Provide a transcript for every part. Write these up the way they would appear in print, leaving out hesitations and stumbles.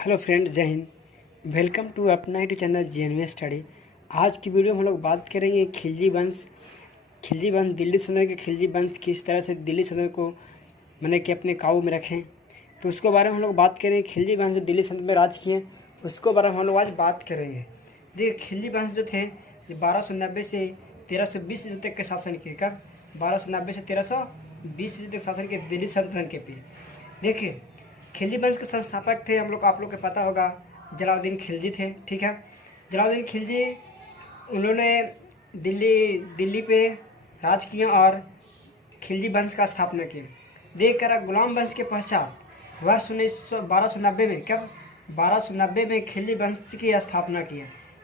Hello friends, जय Hind. Welcome to अपना YouTube channel JNV study. आज की वीडियो में हम लोग बात करेंगे खिलजी वंश दिल्ली सल्तनत के खिलजी वंश किस तरह से दिल्ली सल्तनत को कि अपने काबू में रखें, तो उसके बारे में हम लोग बात करेंगे। खिलजी वंश जो दिल्ली सल्तनत में राज किए उसको बारे में हम लोग आज बात करेंगे। देखिए, खिलजी वंश जो थे 1290 से 1320 ईस्वी तक के शासन किए। कब? 1290 से 1320 ईस्वी तक शासन किए दिल्ली सल्तनत के पे। देखिए, खिलजी वंश के संस्थापक थे आप लोग को पता होगा, जलालुद्दीन खिलजी थे। ठीक है, जलालुद्दीन खिलजी उन्होंने दिल्ली पे राज किया और खिलजी वंश का स्थापना की। देखकर गुलाम वंश के पश्चात वर्ष 1290 में, कब? 1290 में खिलजी वंश की स्थापना की।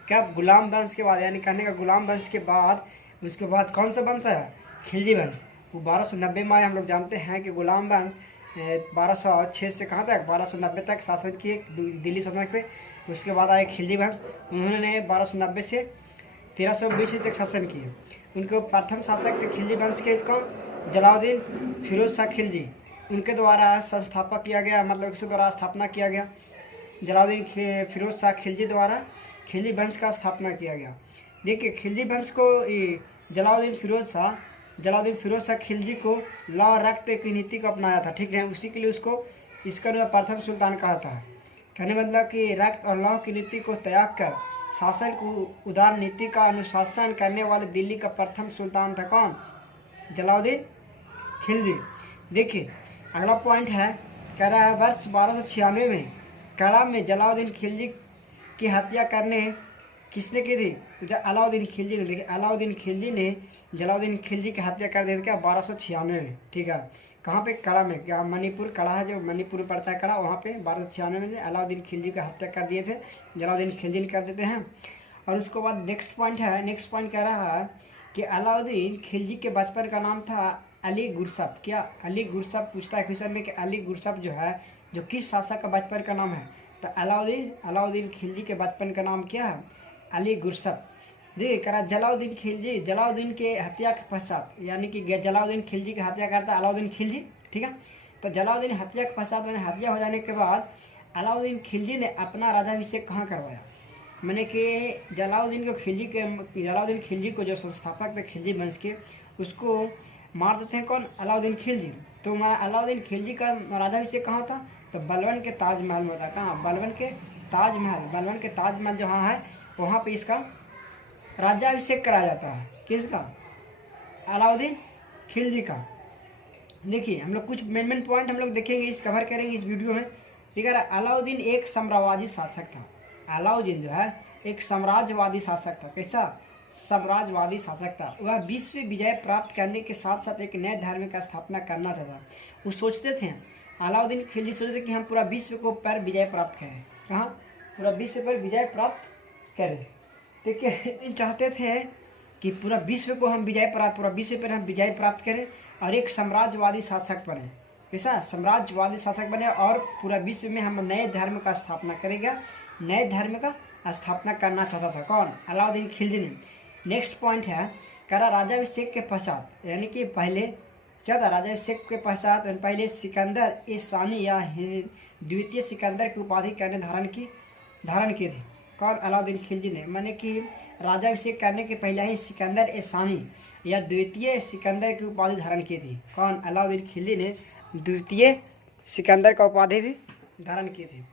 कब? गुलाम वंश के बाद, यानी कहने का गुलाम वंश के बाद उसके बाद कौन सा वंश है? खिलजी वंश। वो 1290 में हम लोग जानते हैं कि गुलाम वंश 1206 से कहाँ तक 1290 तक शासन किए दिल्ली सल्तनत पे। उसके बाद आए खिलजी वंश, उन्होंने 1290 से 1320 तक शासन किए। उनके प्रथम शासक थे खिलजी वंश के कौन? जलालुद्दीन फिरोज शाह खिलजी। उनके द्वारा संस्थापक किया गया, मतलब उसके द्वारा स्थापना किया गया। जलालुद्दीन फिरोज शाह खिलजी द्वारा खिलजी वंश का स्थापना किया गया। देखिए, खिलजी वंश को जलालुद्दीन फिरोज शाह खिलजी को लौ रक्त की नीति को अपनाया था। ठीक है, उसी के लिए उसको इसका प्रथम सुल्तान कहा था। कहने मतलब कि रक्त और लौ की नीति को त्याग कर शासन को उदार नीति का अनुशासन करने वाले दिल्ली का प्रथम सुल्तान था कौन? जलालुद्दीन खिलजी। देखिए, अगला पॉइंट है, कह रहा है वर्ष 1296 में कड़ा में जलालुद्दीन खिलजी की हत्या करने किसने की थी? तो अलाउद्दीन खिलजी ने। देखिए, अलाउद्दीन खिलजी ने जलालुद्दीन खिलजी की हत्या कर दी थी क्या? 1296 में। ठीक है, कहाँ पे? कड़ा में। क्या? मणिपुर, कड़ा है जो मणिपुर में पड़ता है, कड़ा, वहाँ पे 1296 में अलाउद्दीन खिलजी की हत्या कर दिए थे, जलालुद्दीन खिलजी ने कर देते हैं। और उसके बाद नेक्स्ट पॉइंट कह रहा है कि अलाउद्दीन खिलजी के बचपन का नाम था अली गुरसप। क्या? अली गुरसप पूछता है क्वेश्चन में कि अली गुरसप जो है, जो किस शासक का बचपन का नाम है? तो अलाउद्दीन खिलजी के बचपन का नाम क्या है? अली गुरसप। देखिए, करा जलालुद्दीन के हत्या के पश्चात, यानी कि जलालुद्दीन खिलजी की हत्या करता है अलाउद्दीन खिलजी। ठीक है, तो जलालुद्दीन हत्या के पश्चात हत्या हो जाने के बाद अलाउद्दीन खिलजी ने अपना राज्याभिषेक कहाँ करवाया? मैंने कि जलालुद्दीन खिलजी को जो संस्थापक थे खिलजी वंश के, उसको मार देते हैं कौन? अलाउद्दीन खिलजी। तो हमारा अलाउद्दीन खिलजी का राज्याभिषेक कहाँ था? तो बलवन के ताजमहल में था। कहाँ? बलवन के ताजमहल जहाँ है वहाँ पे इसका राज्याभिषेक कराया जाता है। किसका? अलाउद्दीन खिलजी का। देखिए, हम लोग कुछ मेन पॉइंट हम लोग देखेंगे, इस कवर करेंगे इस वीडियो में। ठीक है, अलाउद्दीन एक साम्राज्यवादी शासक था। अलाउद्दीन जो है एक साम्राज्यवादी शासक था। कैसा? साम्राज्यवादी शासक था। वह विश्व विजय प्राप्त करने के साथ साथ एक नए धर्म का स्थापना करना चाहता। वो सोचते थे, अलाउद्दीन खिलजी सोचते कि हम पूरा विश्व को पर विजय प्राप्त करें। कहाँ? पूरा विश्व पर विजय प्राप्त करें। ठीक है, चाहते थे कि पूरा विश्व पर हम विजय प्राप्त करें और एक साम्राज्यवादी शासक बने। कैसा? साम्राज्यवादी शासक बने और पूरा विश्व में हम नए धर्म का स्थापना करेगा। नए धर्म का स्थापना करना चाहता था कौन? अलाउद्दीन खिलजी ने। नेक्स्ट पॉइंट है, करा राज्याभिषेक के पश्चात, यानी कि पहले क्या था? राज्याभिषेक के पश्चात पहले सिकंदर ए सानी या द्वितीय सिकंदर की उपाधि करने धारण की थी। कौन? अलाउद्दीन खिलजी ने। माने कि राज्याभिषेक करने के पहले ही सिकंदर ए सानी या द्वितीय सिकंदर की उपाधि धारण की थी। कौन? अलाउद्दीन खिलजी ने द्वितीय सिकंदर का उपाधि भी धारण की थी।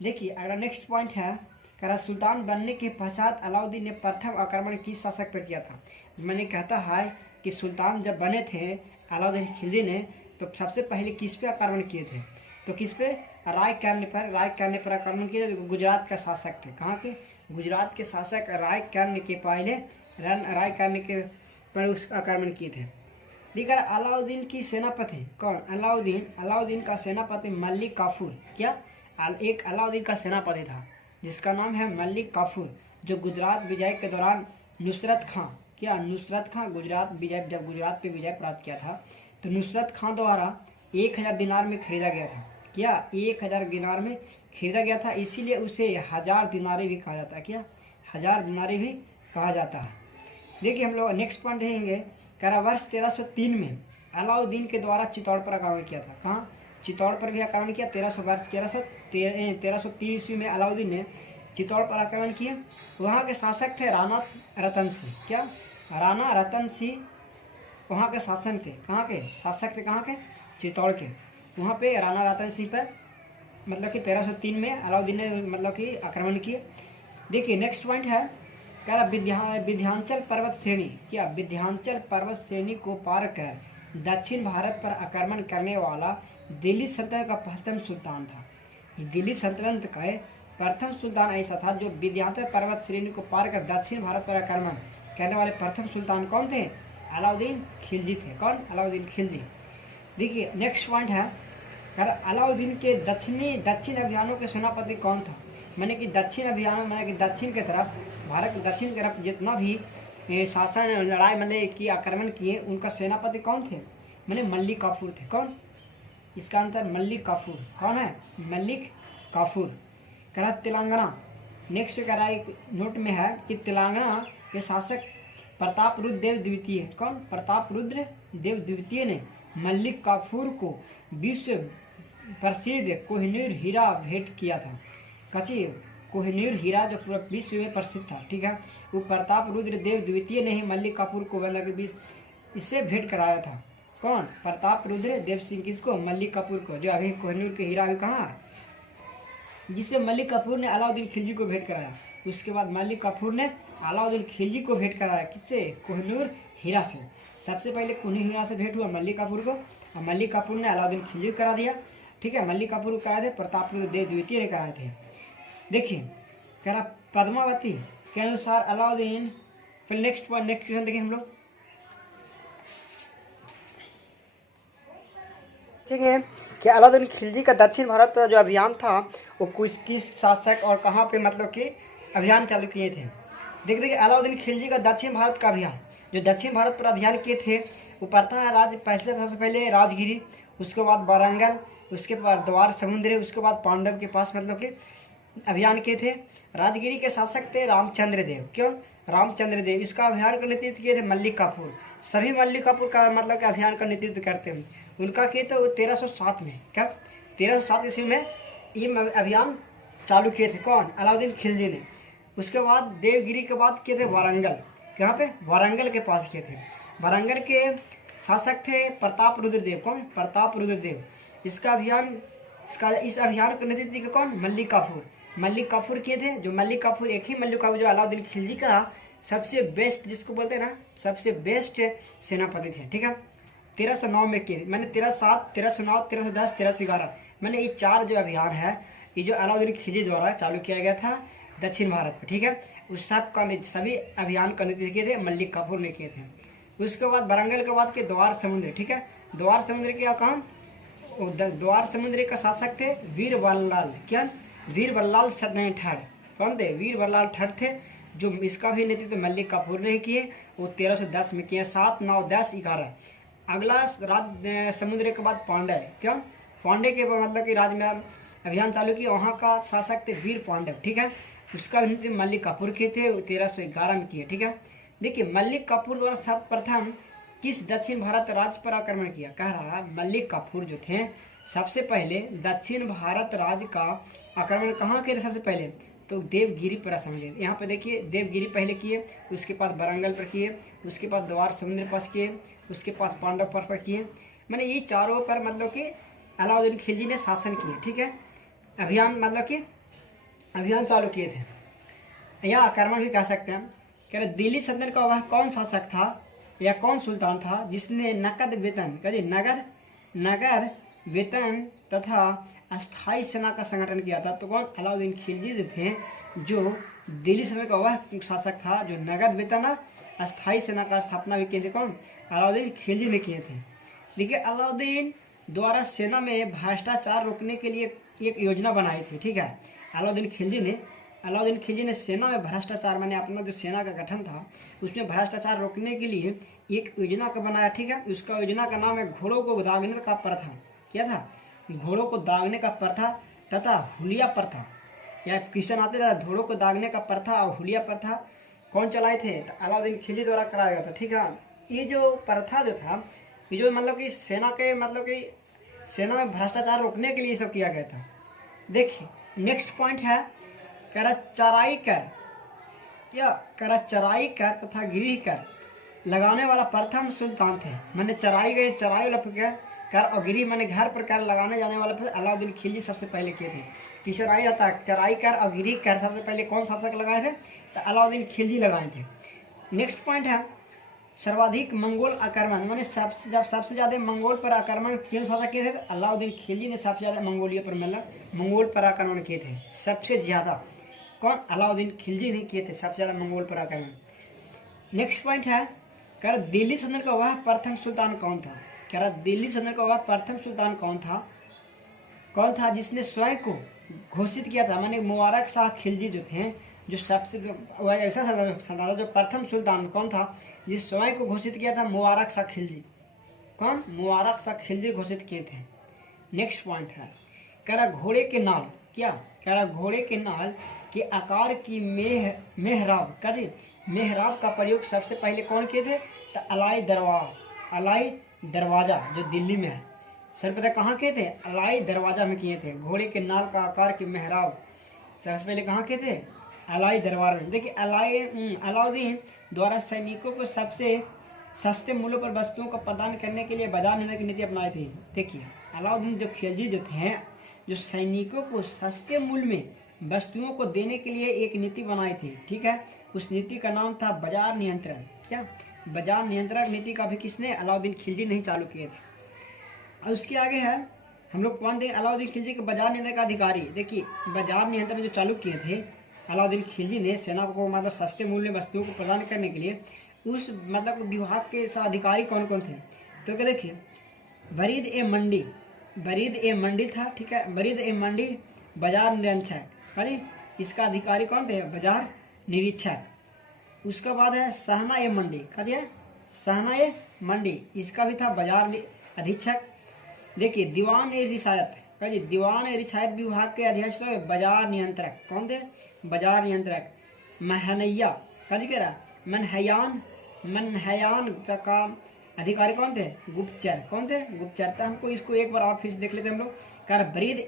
देखिए, अगला नेक्स्ट पॉइंट है, करा सुल्तान बनने के पश्चात अलाउद्दीन ने प्रथम आक्रमण किस शासक पर किया था? मैंने कहता है कि सुल्तान जब बने थे अलाउद्दीन खिलजी ने, तो सबसे पहले किस पे आक्रमण किए थे? तो किस पे? राय करने पर आक्रमण किए। गुजरात का शासक थे। कहाँ के? गुजरात के शासक राय करने के पर उस आक्रमण किए थे। देखिए, अलाउद्दीन की सेनापति कौन? अलाउद्दीन का सेनापति मलिक काफूर। क्या? एक अलाउद्दीन का सेनापति था जिसका नाम है मलिक काफूर, जो गुजरात विजय के दौरान नुसरत खां जब गुजरात पे विजय प्राप्त किया था, तो नुसरत खां द्वारा 1000 दिनार में खरीदा गया था। क्या? 1000 दिनार में खरीदा गया था, इसीलिए उसे 1000 दिनारी भी कहा जाता है। क्या? 1000 दिनारी भी कहा जाता है। देखिए, हम लोग नेक्स्ट पॉइंट देखेंगे, करा वर्ष 1303 में अलाउद्दीन के द्वारा चित्तौड़ पर आक्रमण किया था। कहाँ? चित्तौड़ पर भी आक्रमण किया। 1303 ईस्वी में अलाउद्दीन ने चित्तौड़ पर आक्रमण किया। वहाँ के शासक थे राणा रतन सिंह। क्या? राणा रतन सिंह वहाँ के शासन थे। कहाँ के शासक थे? कहाँ के? चित्तौड़ के। वहाँ पे राणा रतन सिंह पर मतलब कि 1303 में अलाउद्दीन ने मतलब कि आक्रमण किए। देखिए नेक्स्ट पॉइंट है, कह रहा विंध्याचल पर्वत श्रेणी। क्या? विंध्याचल पर्वत श्रेणी को पार कर दक्षिण भारत पर आक्रमण करने वाला दिल्ली सल्तनत का प्रथम सुल्तान था। दिल्ली सल्तनत का प्रथम सुल्तान ऐसा था जो विंध्याचल पर्वत श्रेणी को पार कर दक्षिण भारत पर आक्रमण करने वाले प्रथम सुल्तान कौन थे? अलाउद्दीन खिलजी थे। कौन? अलाउद्दीन खिलजी। देखिए नेक्स्ट पॉइंट है, अलाउद्दीन के दक्षिण अभियानों के सेनापति कौन था? मैंने कि दक्षिण अभियानों मैंने कि दक्षिण की तरफ, भारत के दक्षिण की तरफ जितना भी शासन लड़ाई मतलब की आक्रमण किए उनका सेनापति कौन थे? मैंने मल्लिक काफूर थे। कौन? इसका आंसर मल्लिक काफूर। कौन है? मल्लिक काफूर। कह रहा तेलंगाना। नेक्स्ट कह रहा है नोट में है कि तेलंगाना के शासक प्रताप रुद्र देव द्वितीय। कौन? प्रताप रुद्र देव द्वितीय ने मल्लिक काफूर को विश्व प्रसिद्ध कोहिनूर हीरा भेंट किया था। कची? कोहिनूर हीरा जो पूरा विश्व में प्रसिद्ध था। ठीक है, वो प्रताप रुद्र देव द्वितीय ने ही मल्लिक काफूर को इससे भेंट कराया था। कौन? प्रताप रुद्र देव सिंह। किसको? मल्लिक काफूर को, जो अभी कोहिनूर के हीरा अभी कहाँ है, जिसे मल्लिक काफूर ने अलाउद्दीन खिलजी को भेंट कराया। उसके बाद मल्लिक काफूर ने अलाउद्दीन खिलजी को भेंट कराया। किससे? कोहिनूर हीरा से। सबसे पहले कोहिनूर हीरा से भेंट हुआ मल्लिक काफूर को, और मल्लिक काफूर ने अलाउद्दीन खिलजी को करा दिया। ठीक है, मल्लिक काफूर को कराए थे, प्रताप रुद्र देव द्वितीय ने कराए थे। देखिए कह रहा पद्मावती के अनुसार अलाउद्दीन। फिर नेक्स्ट क्वेश्चन देखिए हम लोग। ठीक है कि अलाउद्दीन खिलजी का दक्षिण भारत पर जो अभियान था वो किस शासक और कहाँ पे मतलब कि अभियान चालू किए थे। देखिए अलाउद्दीन खिलजी का दक्षिण भारत का अभियान, जो दक्षिण भारत पर अभियान किए थे वो पड़ता है सबसे पहले राजगिरी, उसके बाद वारंगल, उसके बाद द्वार समुद्र, उसके बाद पांडव के पास मतलब कि अभियान किए थे। राजगिरी के शासक थे रामचंद्र देव। क्यों? रामचंद्र देव। इसका अभियान का नेतृत्व किए थे मल्लिक काफूर। सभी मल्लिक काफूर का मतलब कि अभियान का नेतृत्व करते हैं। उनका किए थे वो 1307 में। क्या? 1307 ईस्वी में ये अभियान चालू किए थे। कौन? अलाउद्दीन खिलजी ने। उसके बाद देवगिरी के बाद किए थे वारंगल। कहाँ पे? वारंगल के पास किए थे। वारंगल के शासक थे प्रताप रुद्र देव। कौन? प्रताप रुद्र देव। इस अभियान का नेतृत्व किया कौन? मल्लिक काफूर। मल्लिक काफूर किए थे। जो मल्लिक काफूर, एक ही मल्लिक काफूर जो अलाउद्दीन खिलजी का सबसे बेस्ट, जिसको बोलते हैं ना सबसे बेस्ट सेनापति थे। ठीक है, 1309 में किए। मैंने 1307, 1309, 1310, 1311 मैंने ये 4 जो अभियान है ये जो अलाउद्दीन खिलजी द्वारा चालू किया गया था दक्षिण भारत में। ठीक है, उस सभी अभियान का नेतृत्व किए थे मल्लिक काफूर ने किए थे। उसके बाद वारंगल के बाद के द्वार समुद्र। ठीक है, द्वार समुद्र क्या काम? द्वार समुद्र का शासक थे वीर बल्लाल। क्या? वीर बल्लाल ठर। कौन थे? वीर बल्लाल ठर थे, जो इसका भी नेतृत्व मल्लिक काफूर ने किए। वो 1310 में किए। 7, 9, 10, 11। अगला राज समुद्र के बाद पांड्य। क्या? पांड्य के मतलब कि राज में अभियान चालू किया। वहाँ का शासक थे वीर पांड्य। ठीक है, उसका नेतृत्व मल्लिक काफूर किए थे, 1311 में किए। ठीक है, देखिए मल्लिक काफूर द्वारा सर्वप्रथम किस दक्षिण भारत राज्य पर आक्रमण किया? कह रहा मल्लिक काफूर जो थे सबसे पहले दक्षिण भारत राज्य का आक्रमण कहाँ किए थे? सबसे पहले तो देवगिरी पर समझे। यहाँ पे देखिए देवगिरी पहले किए, उसके बाद वारंगल पर किए, उसके बाद द्वार समुद्र पास किए, उसके पास पांडव पर किए। मैंने ये चारों पर मतलब कि अलाउद्दीन खिलजी ने शासन किए। ठीक है, अभियान मतलब कि अभियान चालू किए थे, या आक्रमण भी कह सकते हैं। कह रहे दिल्ली सल्तनत का वह कौन शासक था या कौन सुल्तान था जिसने नकद वेतन तथा अस्थाई सेना का संगठन किया था? तो कौन? अलाउद्दीन खिलजी थे, जो दिल्ली सल्तनत का वह शासक था जो नगद वेतन अस्थाई सेना का स्थापना भी किए थे। कौन? अलाउद्दीन खिलजी ने किए थे। देखिए अलाउद्दीन द्वारा सेना में भ्रष्टाचार रोकने के लिए एक योजना बनाई थी। ठीक है, अलाउद्दीन खिलजी ने सेना में भ्रष्टाचार मैंने अपना जो सेना का गठन था उसमें भ्रष्टाचार रोकने के लिए एक योजना का बनाया। ठीक है, उसका योजना का नाम है घोड़ों को दागने का प्रथा। क्या था? घोड़ों को दागने का प्रथा तथा हुलिया प्रथा, या क्वेश्चन आते रहा घोड़ों को दागने का प्रथा और हुलिया प्रथा कौन चलाए थे? तो अलाउद्दीन खिलजी द्वारा कराया गया था। ठीक है, ये जो प्रथा जो था ये जो मतलब कि सेना के मतलब कि सेना में भ्रष्टाचार रोकने के लिए सब किया गया था। देखिए नेक्स्ट पॉइंट है कर चराई कर या कर चराई कर तथा गृह कर लगाने वाला प्रथम सुल्तान थे। मैंने चराई वाला कर और गृह मैंने घर पर कर लगाने जाने वाला फिर अलाउद्दीन खिलजी सबसे पहले किए थे। किशोराई रहता है चराई कर और गृह कर सबसे पहले कौन शासक लगाए थे? तो अलाउद्दीन खिलजी लगाए थे। नेक्स्ट पॉइंट है सर्वाधिक मंगोल आक्रमण, मैंने सबसे ज़्यादा मंगोल पर आक्रमण कौन शासक किए थे? अलाउद्दीन खिलजी ने सबसे ज़्यादा मंगोलिया पर मंगोल पर आक्रमण किए थे। सबसे ज़्यादा कौन? अलाउद्दीन खिलजी ने किए थे सबसे ज़्यादा मंगोल पर आक्रमण। नेक्स्ट पॉइंट है कर दिल्ली सल्तनत का वह प्रथम सुल्तान कौन था? कह रहा दिल्ली सल्तनत का वह प्रथम सुल्तान कौन था जिसने स्वयं को घोषित किया था? माने मुबारक शाह खिलजी जो थे, जो सबसे ऐसा सल्तनत जो प्रथम सुल्तान कौन था जिस स्वयं को घोषित किया था? मुबारक शाह खिलजी। कौन? मुबारक शाह खिलजी घोषित किए थे। नेक्स्ट पॉइंट है कह रहा घोड़े के नाल, क्या कह रहा? घोड़े के नाल के आकार की मेहराब मेहराब का प्रयोग सबसे पहले कौन किए थे? तो अलाई दरवाजा जो दिल्ली में है, सर पता कहाँ किए थे? अलाई दरवाजा में किए थे। घोड़े के नाल का आकार की मेहराब सबसे पहले कहाँ किए थे? अलाई दरबार में। देखिए अलाउद्दीन द्वारा सैनिकों को सबसे सस्ते मूल्यों पर वस्तुओं को प्रदान करने के लिए बाजार नियंत्रण की नीति अपनाई थी। देखिए अलाउद्दीन जो खिलजी जो थे, जो सैनिकों को सस्ते मूल्य में वस्तुओं को देने के लिए एक नीति बनाई थी। ठीक है, उस नीति का नाम था बाजार नियंत्रण। क्या? बाजार नियंत्रण नीति का भी किसने? अलाउद्दीन खिलजी ने ही चालू किए थे। और उसके आगे है हम लोग पॉइंट दें अलाउद्दीन खिलजी के बाजार नियंत्रण का अधिकारी। देखिए बाजार नियंत्रण जो चालू किए थे अलाउद्दीन खिलजी ने सेना को मतलब सस्ते मूल्य में वस्तुओं को प्रदान करने के लिए, उस मतलब विभाग के सब अधिकारी कौन कौन थे? तो क्या देखिए बरीद ए मंडी था। ठीक है, बरीद ए मंडी बाजार निरीक्षक, अरे इसका अधिकारी कौन थे? बाजार निरीक्षक। उसके बाद है सहना ए मंडी, क्या दिया? सहना ए मंडी, इसका भी था बाजार अधीक्षक। देखिए दीवान ए रिसायत, कहिए दीवान ए रिसायत विभाग के अध्यक्ष तो बाजार नियंत्रक कौन थे? बाजार नियंत्रक। महनैया कह कह रहा मनहयान का अधिकारी कौन थे? गुप्तचर। कौन थे? गुप्तचर। तो हमको इसको एक बार और फिर से देख लेते हैं हम लोग। कर बरीद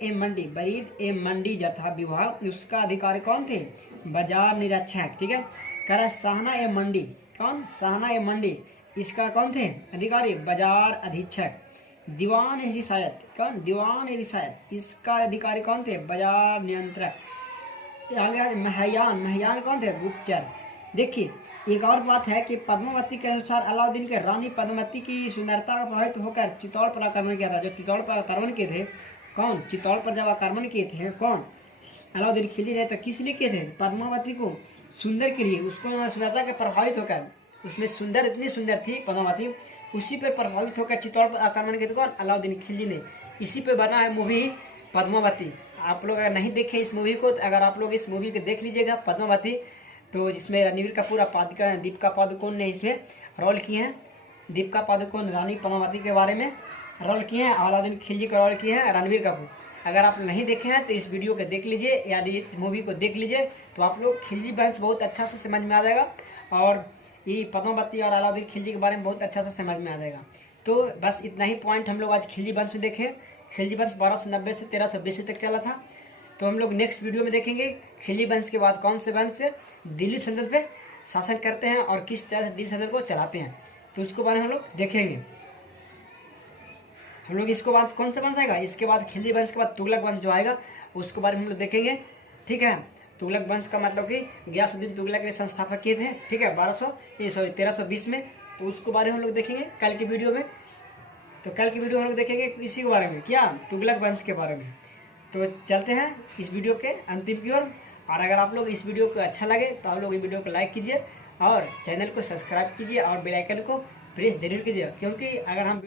ए मंडी जथा विभाग, उसका अधिकारी कौन थे? बाजार निरीक्षक। ठीक है, कर सहना ए मंडी, कौन? सहना ए मंडी, इसका कौन थे? अधिकारी बाजार अधीक्षक। दीवान ए रिसायत, कौन? दीवान ए रिसायत, इसका अधिकारी कौन थे? बाजार नियंत्रक। आगे महयान कौन थे? गुप्तचर। देखिए एक और बात है कि पद्मावती के अनुसार अलाउद्दीन के रानी पद्मावती की सुंदरता का प्रभावित होकर चित्तौड़ पर आक्रमण किया था। जो चित्तौड़ पर आक्रमण किए थे कौन? चित्तौड़ पर जब आक्रमण किए थे कौन? अलाउद्दीन खिलजी ने। तो किस लिए किए थे? पद्मावती को सुंदर के लिए, उसको सुंदरता के प्रभावित होकर, उसमें सुंदर इतनी सुंदर थी पद्मावती, उसी पर प्रभावित होकर चित्तौड़ पर आक्रमण किए थे कौन? अलाउद्दीन खिलजी ने। इसी पे बना है मूवी पद्मावती। आप लोग अगर नहीं देखे इस मूवी को, तो अगर आप लोग इस मूवी को देख लीजिएगा पद्मावती, तो जिसमें रणवीर कपूर और दीपिका पादुकोण ने इसमें रोल किए हैं। दीपिका पादुकोण रानी पद्मावती के बारे में रोल किए हैं, अलाउद्दीन खिलजी का रोल किए हैं रणवीर कपूर। अगर आप नहीं देखे हैं तो इस वीडियो को देख लीजिए या इस मूवी को देख लीजिए, तो आप लोग खिलजी वंश बहुत अच्छा से समझ में आ जाएगा और ये पद्मावती और अलाउद्दीन खिलजी के बारे में बहुत अच्छा से समझ में आ जाएगा। तो बस इतना ही पॉइंट हम लोग आज खिलजी वंश में देखें। खिलजी वंश 1290 से 1320 तक चला था। तो हम लोग नेक्स्ट वीडियो में देखेंगे खिलजी वंश के बाद कौन से वंश दिल्ली सल्तनत पे शासन करते हैं और किस तरह से दिल्ली सल्तनत को चलाते हैं, तो उसको बारे में हम लोग देखेंगे। हम लोग इसको बाद कौन सा वंश आएगा, इसके बाद खिलजी वंश के बाद तुगलक वंश जो आएगा उसके बारे में हम लोग देखेंगे। ठीक है, तुगलक वंश का मतलब कि गयासुद्दीन तुगलक ने संस्थापक किए थे। ठीक है, 1320 में। तो उसको बारे में हम लोग देखेंगे कल की वीडियो में। तो कल की वीडियो हम लोग देखेंगे इसी के बारे में, क्या? तुगलक वंश के बारे में। तो चलते हैं इस वीडियो के अंतिम की ओर। और अगर आप लोग इस वीडियो को अच्छा लगे तो आप लोग इस वीडियो को लाइक कीजिए और चैनल को सब्सक्राइब कीजिए और बेल आइकन को प्रेस जरूर कीजिए, क्योंकि अगर हम